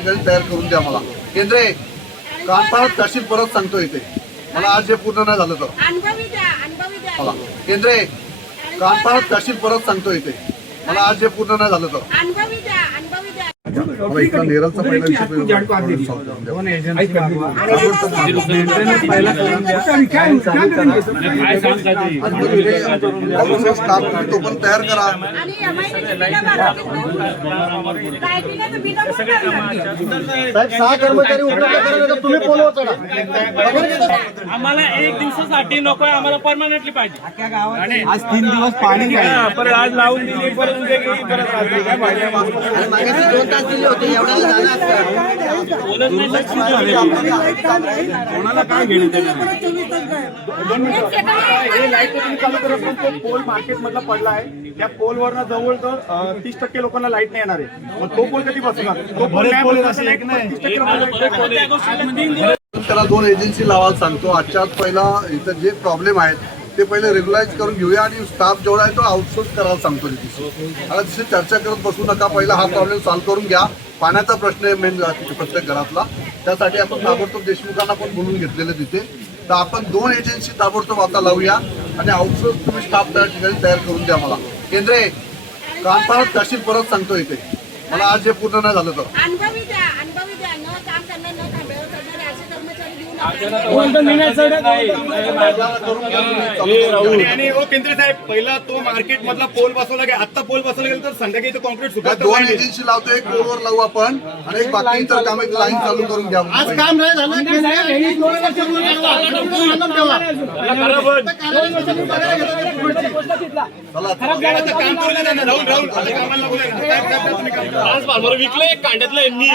ठिकाणी तयार करून द्या मला. केंद्रे कानपाडात काशील परत सांगतो इथे मला आज जे पूर्ण नाही झालं तर मला. केंद्रे कानपाडात काशील परत सांगतो इथे मला आज जे पूर्ण नाही झालं तर इथला नेरलचा पहिला तो पण तयार करा. साहेब 6 कर्मचारी उपलब्ध करा, तुम्ही पोलवर चढा. आम्हाला 1 दिवसासाठी नको, आम्हाला परमनंटली पाहिजे. आज 3 दिवस पाणी नाही, परत आज लावून दिली, परत उद्या गेली, परत रात्री काय पाहिजे. 2 तास दिले होते, एवढ्याला जाणार बोलत नाही कोणाला काय घेणं देणं. हे लाईट तुम्ही चालू करत पण तो पोल मार्केट मधला पडला आहे. त्या पोलवरनं जवळ तर 30% लोकांना लाईट नाही येणार आहे. मग तो पोल कधी बसणार? तो पोल त्याला 2 एजन्सी लावायला सांगतो. आजच्या पहिला इथं जे प्रॉब्लेम आहेत ते पहिले रेग्युलाइज करून घेऊया आणि स्टाफ जेवढा आहे तो आउटसोर्स करायला सांगतो. आता तिथे चर्चा करत बसू नका, पहिला हा प्रॉब्लेम सॉल्व्ह करून घ्या. पाण्याचा प्रश्न आहे मेन प्रत्येक घरातला, त्यासाठी आपण ताबडतोब देशमुखांना पण बोलून घेतलेलं तिथे. तर आपण 2 एजन्सी ताबडतोब आता लावूया आणि आउटसोर्स तुम्ही स्टाफ त्या ठिकाणी तयार करून द्या मला. केंद्रे कानपाडात काशील परत सांगतो इथे मला आज जे पूर्ण नाही झालं तर केंद्र साहेब पहिला तो मार्केट मधला पोल बसवला गेला. आता पोल बसवला गेला तर संध्याकाळी कॉन्क्रीट सुद्धा 2 एजन्सी लावतो. एक पोलवर लावू आपण आणि एक बाकी इतर काम लाईन चालू करून घ्या. आज काम नाही झालं, ट्रान्सफॉर्मर विकले कांड्यातलं यांनी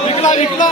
विकला